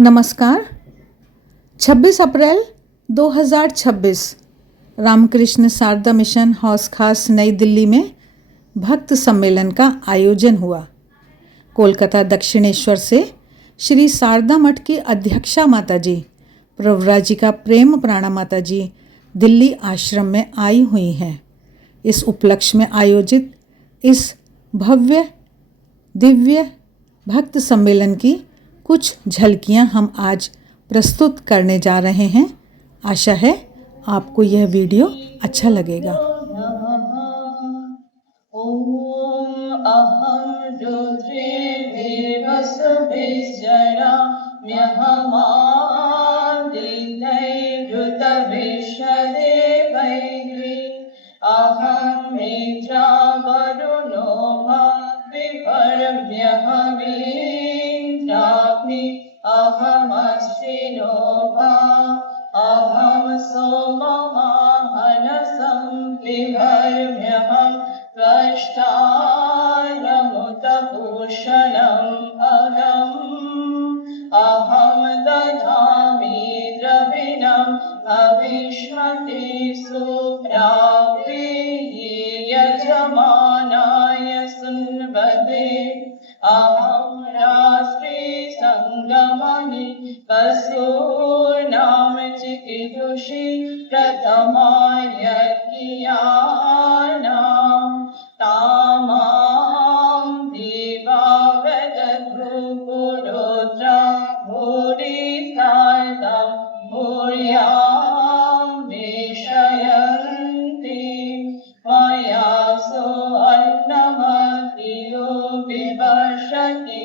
नमस्कार। 26 अप्रैल 2026 Ramakrishna Sharda mission house खास नई दिल्ली में भक्त सम्मेलन का आयोजन हुआ। कोलकाता दक्षिणेश्वर से श्री शारदा मठ की अध्यक्षा माताजी प्रव्राजिका प्रेम प्राणा माताजी दिल्ली आश्रम में आई हुई हैं। इस उपलक्ष्य में आयोजित इस भव्य दिव्य भक्त सम्मेलन की कुछ झलकियां हम आज प्रस्तुत करने जा रहे हैं। आशा है आपको यह वीडियो अच्छा लगेगा। ओम अहं अहं मित्रा वरुणो अहमस्तिनो अहं सोममाहनसं बिभर्म्यहं त्वष्टारमुतभूषणम् अहं दधामि द्रविणम् अविष्मते सुप्राप्तिः यजमानाय सुन्वते अहं राष्ट्रे संगमनि वसूनां चिकीर्षि प्रथमाय कियानां तामां देवावदद्भुपुरोत्रा भूरि सार्धं भूर्यां वेशयन्ति मया सो अन्नमतियो विवर्षति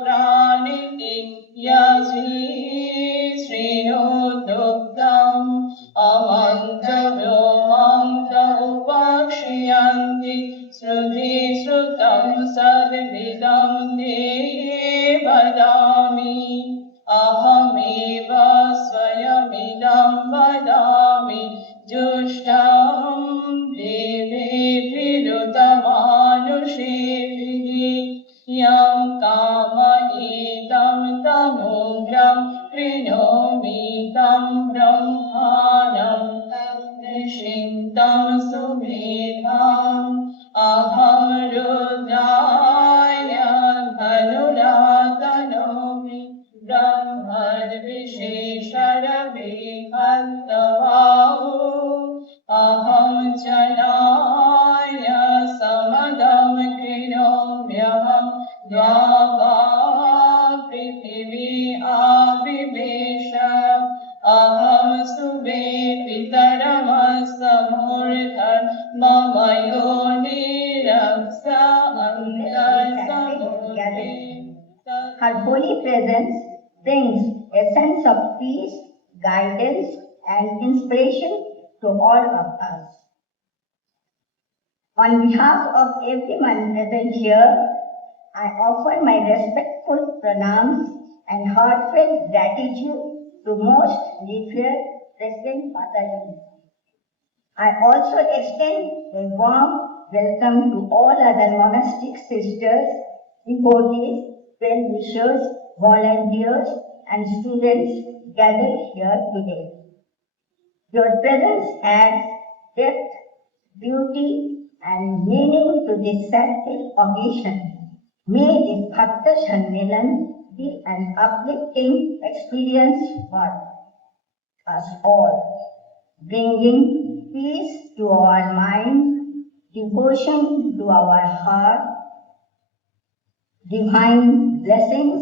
प्राणिति श्रीनो दुग्धम् अमन्तव्योमन्तौ वक्ष्यन्ति श्रुति श्रुतं सर्विदं ते वदामि अहमेव स्वयमिदं वदामि जुष्टं देवेभिरुतमानुषेभिः यं कामयेदं तमुग्रं प्रणोमि तं ब्रह्माणं ऋषिं सुमेधाम् अहं रुद्राय धनुरातनोमि ब्रह्मर्विशेषरवे हन्तवाहो अहं जनाय समदं कृणोम्यहं द्वावा पृथिवी आविवेश अहं सुवे पितरमसमूर्धन् मम योनिरक्ष अन्तर्समुद्रे। Her holy presence brings a sense of peace, guidance, and inspiration to all of us. On behalf of everyone present here, I offer my respectful pranams and heartfelt gratitude to most revered President Mataji. I also extend a warm welcome to all other monastic sisters, devotees, well-wishers, volunteers, and students gathered here today. Your presence adds depth, beauty, and meaning to this sacred occasion. May this Bhakta Sammelan be an uplifting experience for us all, bringing peace to our mind, devotion to our heart, divine blessings,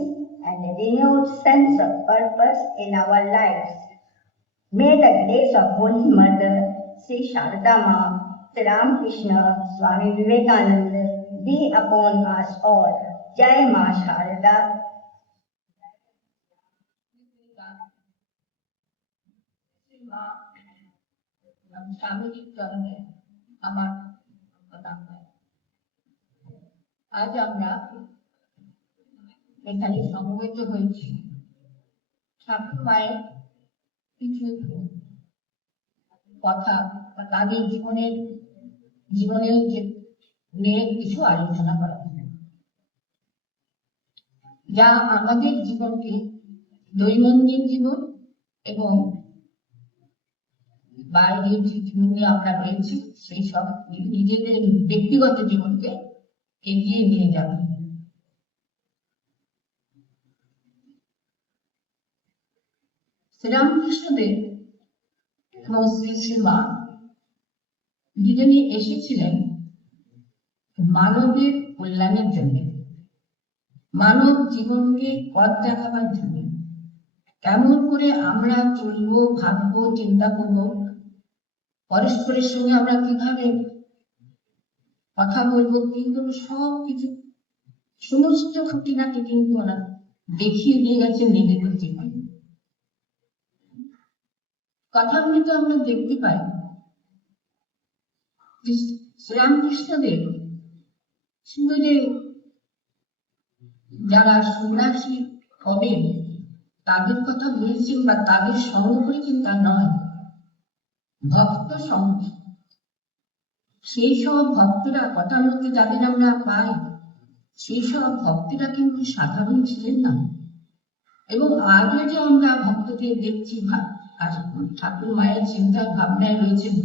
and a renewed sense of purpose in our lives. May the grace of Holy Mother, Sri Sharda Ma, Sri Ramakrishna, Swami Vivekananda be upon us all. Jai Ma Sharda. সাময়িক চরণে আমার প্রণাম। আজ আমরা এখানে সমবেত হয়েছি ঠাকুর মায়ের কিছু কথা বা তাদের জীবনের যে নিয়ে কিছু আলোচনা করা, যা আমাদের জীবনকে দৈনন্দিন জীবন এবং বাইরের যে জীবনে আমরা রয়েছি সেই সব নিজেদের ব্যক্তিগত জীবনকে এগিয়ে নিয়ে যাবে। শ্রীরামকৃষ্ণদেব এবং শ্রী শ্রী মা দুজনে এসেছিলেন মানবের কল্যাণের জন্য, মানব জীবনকে পথ দেখাবার জন্য। কেমন করে আমরা চলবো, ভাববো, চিন্তা করবো, পরস্পরের সঙ্গে আমরা কিভাবে কথা বলবো, কিন্তু সব কিছু সমস্ত খুঁটিনাটি কিন্তু ওরা দেখিয়ে দিয়ে গেছে নিজেদের জীবনে। কথাগুলি তো আমরা দেখতে পাই শ্রীরামকৃষ্ণদেব শুধু যে যারা সন্ন্যাসী হবেন তাদের কথা বলছেন বা তাদের সঙ্গ করেছেন তা নয়, ভক্ত সঙ্গ। সেই সব ভক্তরা কথার মধ্যে যাদের আমরা পাই, সেই সব ভক্তরা কিন্তু সাধারণ ছিলেন না। এবং আগে যে আমরা ভক্তদের দেখছি ঠাকুর মায়ের চিন্তা ভাবনায় রয়েছেন,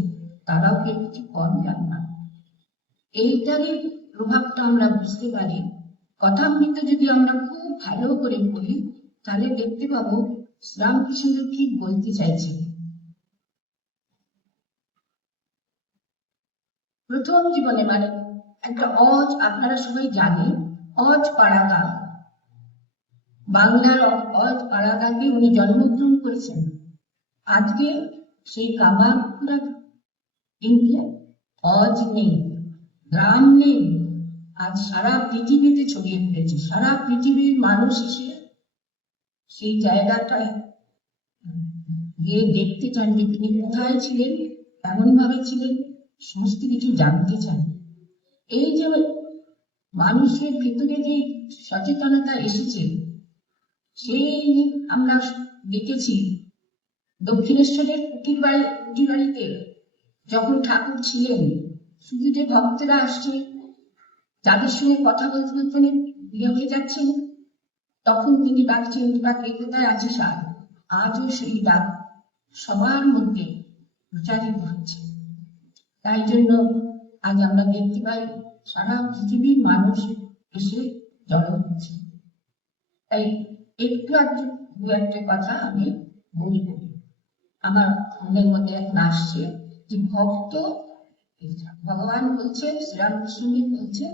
তারাও কিছু কম যান না। এইটারই প্রভাবটা আমরা বুঝতে পারি। কথামৃত যদি আমরা খুব ভালো করে পড়ি তাহলে দেখতে পাবো শ্রীরামকৃষ্ণ কি বলতে চাইছেন। প্রথম জীবনে মানে একটা আপনারা সবাই জানেন পাড়াগা, বাংলার পাড়াগাতে উনি জন্মগ্রহণ করেছেন। আজকে সেই কামারপুরা কিন্তু নেই, গ্রাম নেই, আজ সারা পৃথিবীতে ছড়িয়ে পড়েছে। সারা পৃথিবীর মানুষ এসে সেই জায়গাটায় গিয়ে দেখতে চান যে তিনি কোথায় ছিলেন, এমন ভাবে ছিলেন, সমস্ত কিছু জানতে চান। এই যে মানুষের ভিতরে যে সচেতনতা এসেছে, সেই আমরা দেখেছি দক্ষিণেশ্বরের কুটির বাড়িতে যখন ঠাকুর ছিলেন, শুধু যে ভক্তরা আসছে, যাদের সঙ্গে কথা বলতে বলতে বিয়ে হয়ে যাচ্ছেন, তখন তিনি ডাকছেন, কে কোথায় আছে স্যার। আজও সেই ডাক সবার মধ্যে প্রচারিত হচ্ছে। তাই জন্য আজ আমরা দেখতে পাই সারা পৃথিবীর মানুষ এসে জড়ো হচ্ছে। তাই একটু দু একটা কথা আমি বলব। আমার মনের মধ্যে এখন আসছে যে ভগবান বলছে, শ্রীরামকৃষ্ণদেব বলছে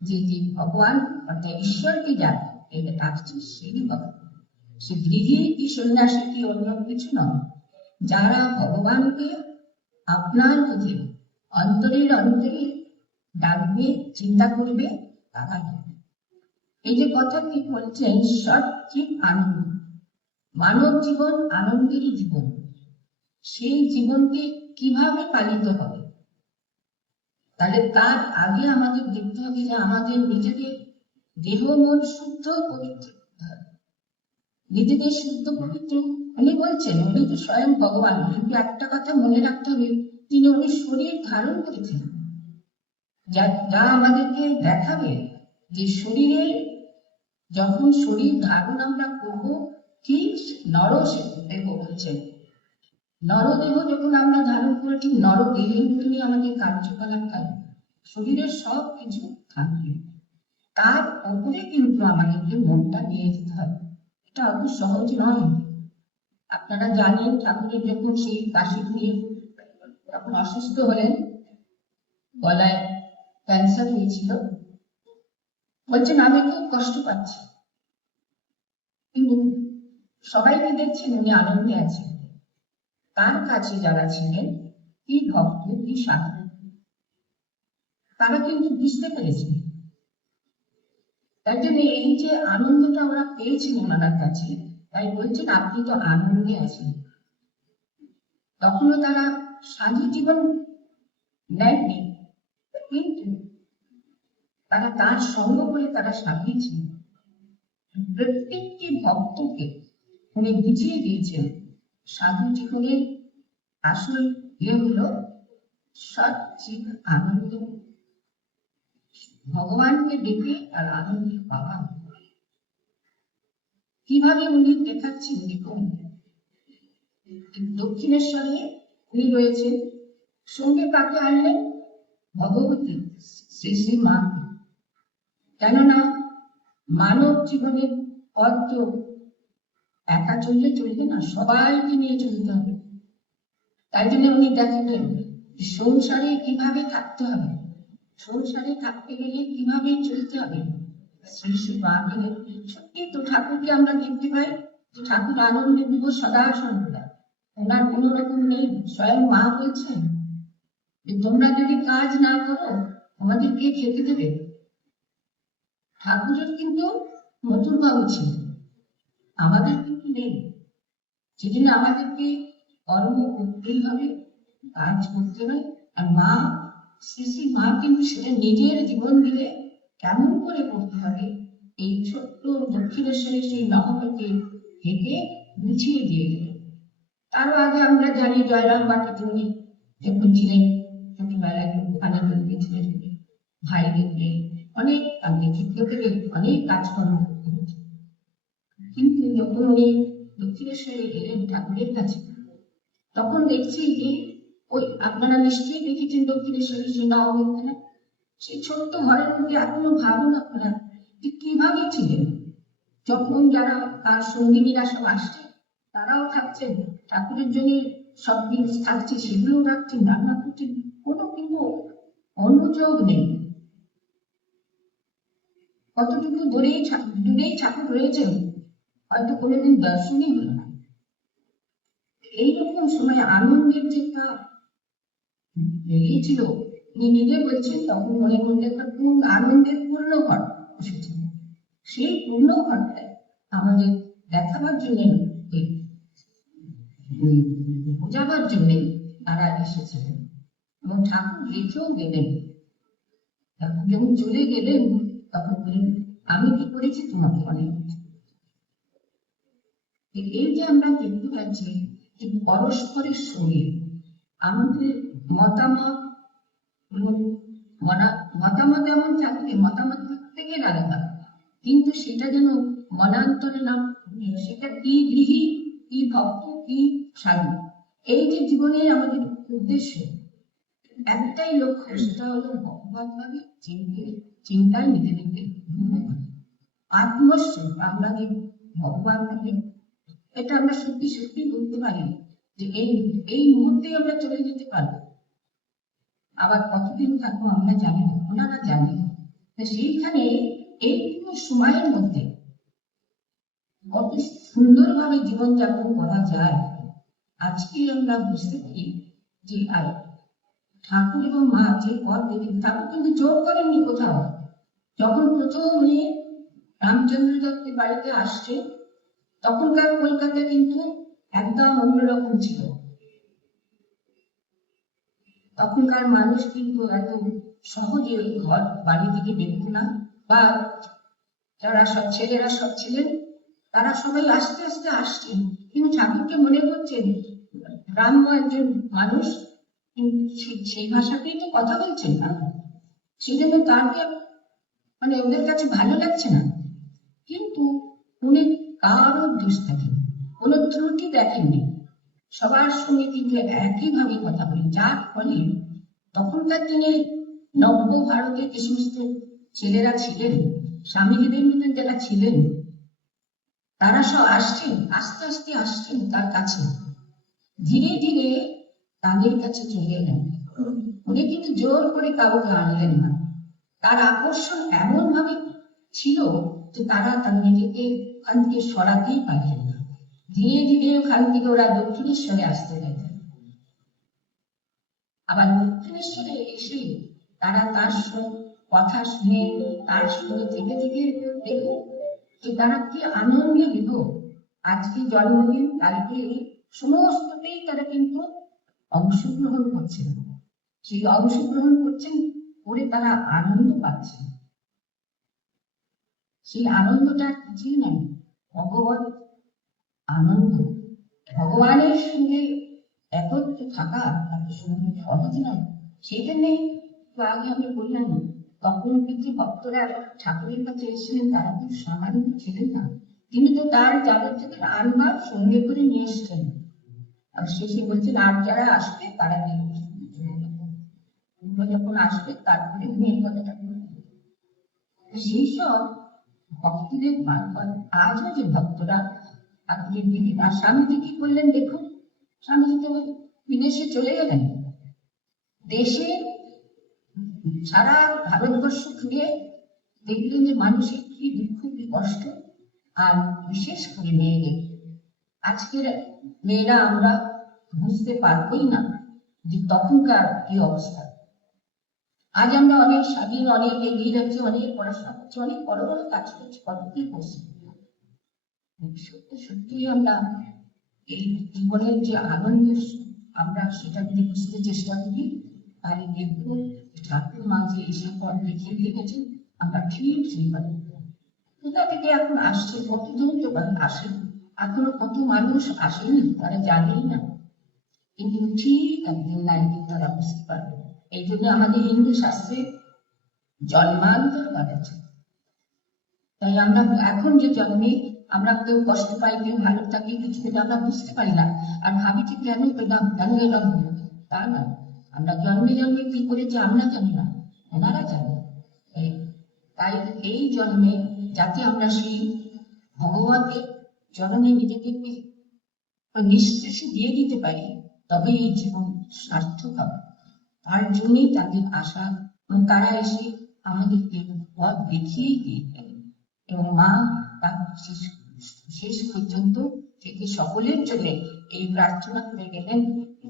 যে ভগবান অর্থাৎ ঈশ্বরকে যাকে ডাকছে সেই ভগবান। সে গৃহী কি সন্ন্যাসী কি অন্য কিছু নয়, যারা ভগবানকে আপনার বুঝে অন্তরের অন্তরে ডাকবে, চিন্তা করবে, তারা এই যে কথা কি বলছেন, সঠিক আনন্দ, মানব জীবন আনন্দেরই জীবন। সেই জীবনকে কিভাবে পালিত হবে, তাহলে তার আগে আমাদের দেখতে হবে যে আমাদের নিজেদের দেহ মন শুদ্ধ পবিত্র, নিজেদের শুদ্ধ পবিত্র। উনি বলছেন উনি তো স্বয়ং ভগবান, কিন্তু একটা কথা মনে রাখতে হবে, উনি শরীর ধারণ করেছেন, যা আমাদেরকে দেখাবে যে শরীরে যখন শরীর ধারণ আমরা করব, কি নরদেহ বলছেন, নরদেহ যখন আমরা ধারণ করে ঠিক নরদেহের মতনই আমাদের কার্যকলাপ থাকবে, শরীরের সব কিছু থাকবে, তার উপরে কিন্তু আমাদেরকে মনটা নিয়ে যেতে হবে। এটা অত সহজ নয়। আপনারা জানেন ঠাকুরের যখন সেই কাশি দিয়ে যখন অসুস্থ হলেন, গলায় ক্যান্সার হয়েছিল, বলছেন আমি খুব কষ্ট পাচ্ছি, কিন্তু সবাইকে দেখছেন উনি আনন্দে আছেন। তার কাছে যারা ছিলেন, কি ভক্ত কি সাধু, তারা কিন্তু বুঝতে পেরেছেন। তার জন্য এই যে আনন্দটা ওরা পেয়েছেন ওনার কাছে, তাই বলছেন আপনি তো আনন্দে আছেন। তখনও তারা সাধু জীবন নেননি, কিন্তু তারা তার সঙ্গ করে তারা সাজিয়েছেন। প্রত্যেকটি ভক্তকে উনি বুঝিয়ে দিয়েছেন সাধু জীবনের আসল হলো সচিব আনন্দ, ভগবানকে ডেকে তার আনন্দ পাওয়া। কিভাবে উনি দেখাচ্ছেন দেখুন। দক্ষিণেশ্বরে উনি রয়েছেন, সঙ্গে কাকে আনলেন? ভগবতী শ্রী শ্রী মা। কেননা মানব জীবনের পথ তো একা চললে চলবে না, সবাইকে নিয়ে চলতে হবে। তাই জন্য উনি দেখালেন সংসারে কিভাবে থাকতে হবে, সংসারে থাকতে গেলে কিভাবে চলতে হবে। শ্রী শ্রী মা গেলেন। সত্যি তো ঠাকুরকে আমরা দেখতে পাই যে ঠাকুর আনন্দে বিভোর সদা সর্বদা, ওনার কোন রকম নেই। স্বয়ং মা বলছেন যে তোমরা যদি কাজ না করো আমাদের কে খেতে দেবে। ঠাকুরের কিন্তু মধুর বাবু ছিল, আমাদের কিন্তু নেই। সেজন্য আমাদেরকে কর্ম করতেই হবে, কাজ করতে হবে। আর মা, শ্রী শ্রী মা কিন্তু সেটা নিজের জীবন দিয়ে কেমন করে করতে হবে এই ছোট্ট দক্ষিণেশ্বরের সেই নহবতে হেঁটে বুঝিয়ে দিয়ে গেলেন। তারও আগে আমরা জানি জয়রাম বাটি তিনি যখন ছিলেন ছোটবেলায় ওখানে গিয়েছিলেন, ভাই দেখলে অনেক চিত্র থেকে অনেক কাজকর্ম করতে হয়েছে। কিন্তু যখন উনি দক্ষিণেশ্বরে গেলেন ঠাকুরের কাছে, তখন দেখছি যে ওই আপনারা নিশ্চয়ই দেখেছেন দক্ষিণেশ্বরের সেই নবমীখানা, সেই ছোট্ট ঘরের মধ্যে এখনো ভাবুন আপনারা যে কিভাবে ছিলেন। যখন যারা তার সঙ্গিনীরা সব আসছে তারাও থাকছেন, ঠাকুরের জন্য সব জিনিস থাকছে সেগুলোও রাখছেন, রান্না করছেন, কোনো কিন্তু অনুযোগ নেই। কতটুকু দূরেই ঠাকুর রয়েছেন হয়তো কোনোদিন দর্শনই হলো না। এইরকম সময় আনন্দের যে একটা ছিল, উনি নিজে বলছেন তখন মনের মধ্যে একটা আনন্দের পূর্ণ ঘট বসেছিল। সেই পূর্ণ ঘটটায় আমাদের দেখাবার জন্য বোঝাবার জন্য তারা এসেছিলেন এবং ঠাকুর রেখেও গেলেন। ঠাকুর যখন চলে গেলেন তখন বললেন আমি কি করেছি তোমাকে অনেক। এই যে আমরা দেখতে পাচ্ছি যে পরস্পরের সঙ্গে আমাদের মতামত এবং মতামত এমন থাকলে মতামত থেকে আলাদা, কিন্তু সেটা যেন মনান্তরে না, সেটা কি গৃহী কি ভক্ত কি সাধু, এই যে জীবনের আমাদের উদ্দেশ্য একটাই লক্ষ্য, সেটা হলো ভগবান ভাবে চিন্তায় নিজেদেরকে আত্মস্বরূপ আমরা যে ভগবান ভাবে, এটা আমরা সত্যি সত্যি বলতে পারি যে এই মুহূর্তে আমরা চলে যেতে পারবো, আবার কতদিন থাকবো আমরা জানি না, ওনারা জানি। সেইখানে এইটুকু সময়ের মধ্যে কত সুন্দরভাবে জীবনযাপন করা যায় আজকে আমরা বুঝতে পারি। যে ঠাকুর এবং মা যে পথ দেখেন, ঠাকুর কিন্তু জোর করেননি কোথাও। যখন প্রথম উনি রামচন্দ্র দত্তের বাড়িতে আসছে তখনকার কলকাতা কিন্তু একদম অন্যরকম ছিল। তখনকার মানুষ কিন্তু এত সহজে ওই ঘর বাড়ি থেকে বেরোত না, বা যারা সব ছেলেরা সব ছিলেন তারা সবাই আস্তে আস্তে আসছেন, কিন্তু ঠাকুরকে মনে করছেন গ্রাম্য একজন মানুষ, সেই ভাষাতেই তো কথা বলছেন না, সেই জন্য তাকে মানে ওদের কাছে ভালো লাগছে না। কিন্তু উনি কারো দোষ দেখেন, কোনো ত্রুটি দেখেননি, সবার সঙ্গে কিন্তু একইভাবে কথা বলেন, যার ফলে তখনকার দিনে নব্য ভারতে যে সমস্ত ছেলেরা ছিলেন, স্বামীজিদের মতন যারা ছিলেন, তারা সব আসছেন, আস্তে আস্তে আসছেন তার কাছে, ধীরে ধীরে তাদের কাছে চলে এলেন। উনি কিন্তু জোর করে কাউকে আনলেন না, তার আকর্ষণ এমন ভাবে ছিল যে তারা তার নিজেকে ওখান থেকে সরাতেই পারলেন না। ধীরে ধীরে ওখান থেকে ওরা দক্ষিণেশ্বরে আসতে লাগলেন। আবার দক্ষিণেশ্বরে এসে তারা তার কথা শুনে তার সঙ্গে থেকে থেকে দেখুন যে তারা কি আনন্দে বিভোর। আজকে জন্মদিন, কালকে সমস্ততেই তারা কিন্তু অংশগ্রহণ করছেন, সেই অংশগ্রহণ করছেন করে তারা আনন্দ পাচ্ছেন। সেই আনন্দটা কিছুই নয়, ভগবত আনন্দ। ভগবানের সঙ্গে একত্রে থাকা এত সুন্দর সহজ নয়। সেই জন্যে আগে আমি বললাম তখন কিন্তু ভক্তরা ঠাকুরের কাছে এসেছিলেন, তারা কিন্তু সামান্য ছিলেন না, তিনি তো তার যাদের থেকে আনবার সঙ্গে করে নিয়ে এসছেন, আর শেষে বলছেন আর যারা আসবে তারা যখন আসবে তারপরে উনি এই কথাটা বলবেন। সেই সব ভক্তদের মারফত আজও যে ভক্তরা আজকের দিনে, আর স্বামীজি কি করলেন দেখুন, স্বামীজি তো বিদেশে চলে গেলেন, দেশে সারা ভারতবর্ষ ঘুরে দেখলেন যে মানুষের কি দুঃখ কি কষ্ট, আর বিশেষ করে মেয়েদের। আজকের মেয়েরা আমরা বুঝতে পারবোই না যে তখনকার কি অবস্থা। আজ আমরা অনেক স্বাধীন, অনেক এগিয়ে যাচ্ছি, অনেক পড়াশোনা করছি, অনেক বড় বড় কাজ করছি, কত কি করছি, সত্যি সত্যি আমরা এই জীবনের যে আনন্দ আমরা সেটা যদি বুঝতে চেষ্টা করি, তাহলে দেখবো ঠাকুর মা যে এসে পর দেখিয়ে রেখেছেন আমরা ঠিক সেইভাবে। কোথা থেকে এখন আসছে, কতজন তো আসেন, এখনো কত মানুষ আসেনি, তারা জানেই না, কিন্তু ঠিক একদিন না একদিন তারা বুঝতে পারবে। এই জন্য আমাদের হিন্দু শাস্ত্রে জন্মান্তর ঘটেছে। তাই আমরা এখন যে জন্মে আমরা কেউ কষ্ট পাই, কেউ ভালো থাকি, কিছু কিন্তু আমরা বুঝতে পারি না, আর ভাবি যে কেন পেলাম, কেন এলাম, তা না, আমরা জন্মে জন্মে কি করেছি আমরা জানি না, ওনারা জানে। তাই এই জন্মে যাতে আমরা সেই ভগবানকে চরণে নিজেদেরকে নিঃশেষে দিয়ে দিতে পারি, তবে এই জীবন সার্থক হবে। তার জন্যই তাদের আশা, এবং তারা এসে আমাদেরকে পথ দেখিয়েই দিয়ে গেলেন, এবং মা তার শেষ পর্যন্ত থেকে সকলের জন্য এই প্রার্থনা করে গেলেন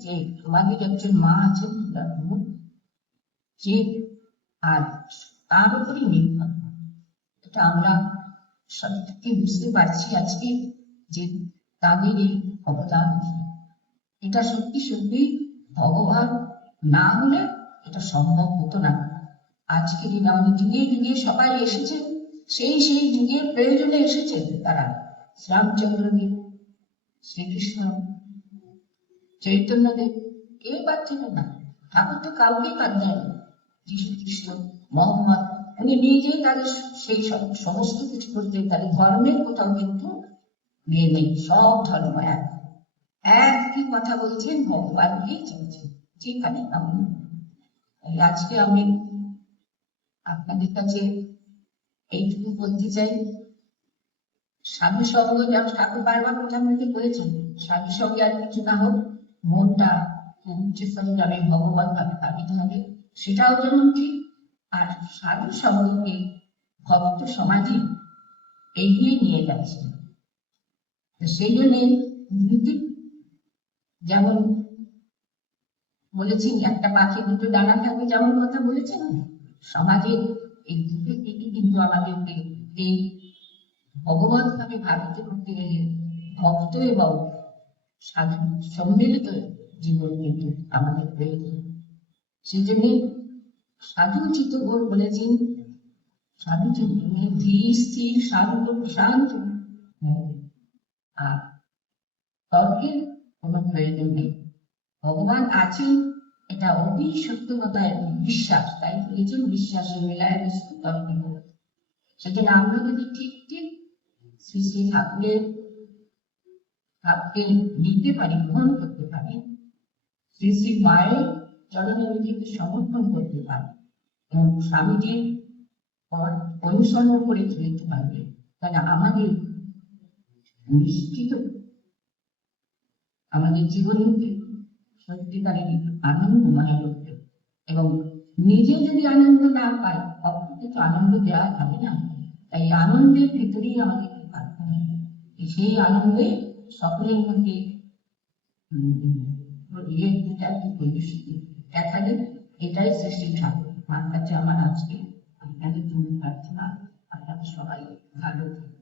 যে তোমাদের একজন মা আছেন, যে আর তার উপরে নির্ভর। এটা আমরা সত্যি বুঝতে পারছি আজকে যে তাদের এই অবদান, এটা সত্যি সত্যি ভগবান না হলে এটা সম্ভব হতো না। আজকের দিন আমাদের যুগে যুগে সবাই এসেছেন, সেই সেই যুগের প্রয়োজনে এসেছেন তারা। শ্রীরামচন্দ্রদেব, শ্রীকৃষ্ণ, চৈতন্যদেব, কেউ পাচ্ছিলেন না, ঠাকুর তো কাউকেই বাদ দেয়নি, যীশু খ্রিস্ট, মোহাম্মদ, উনি নিজেই তাদের সেই সমস্ত কিছু করতেন। তাদের ধর্মের কোথাও কিন্তু বিয়ে নেই, সব ধর্ম এক, একই কথা বলছেন, ভগবান নিয়েই চলছেন যেখানে। আজকে আমি আপনাদের কাছে এইটুকু বলতে চাই, স্বামী সঙ্গ, যেমন ঠাকুর বারবার প্রধানমন্ত্রী বলেছেন, স্বামী সঙ্গে আর কিছু না হোক, মনটা উচ্চস্তরে আমি ভগবান ভাবে ভাবিতে হবে, সেটাও যেমন ঠিক। আর সাধু সঙ্গকে ভক্ত সমাজে এগিয়ে নিয়ে যাচ্ছে, সেই জন্যে যেমন বলেছেন একটা পাখি দুটো ডানা থাকবে, যেমন কথা বলেছেন, সমাজের এই দুটো থেকে কিন্তু আমাদেরকে এই ভগবত ভাবে ভাবিত করতে গেলে ভক্ত এবং সাধু সম্মিলিত জীবন কিন্তু আমাদের প্রয়োজন। সেই জন্য সাধু চিত্ত বলেছেন, সাধু ধীর স্থির শান্ত শান্ত, আর তর্কের কোনো প্রয়োজন নেই, ভগবান আছেন এটা অতি সত্য কথা এবং বিশ্বাস, তাই বলেছেন বিশ্বাসে মেলায় বেশি তর্ক। সেজন্য আমরা যদি ঠিক ঠিক শ্রী শ্রী ঠাকুরের হাতকে নিতে পারি, গ্রহণ করতে পারি, শ্রী শ্রী মায়ের চরণে নিজেকে সমর্পণ করতে পারি, এবং স্বামীজির অনুসরণ করে চলতে পারবে, তাহলে আমাদের নিশ্চিত আমাদের জীবনে সত্যিকারের আনন্দময় হতে। এবং নিজে যদি আনন্দ না পাই, অপরকে তো আনন্দ দেওয়া যাবে না, তাই আনন্দের ভিতরেই আমাদেরকে থাকতে হবে, সেই আনন্দে সকলের মধ্যে দেখা যায়। এটাই সৃষ্টি ঠাকুর মার কাছে আমার আজকে আপনাদের জন্য প্রার্থনা, আপনারা সবাই ভালো থাকবেন।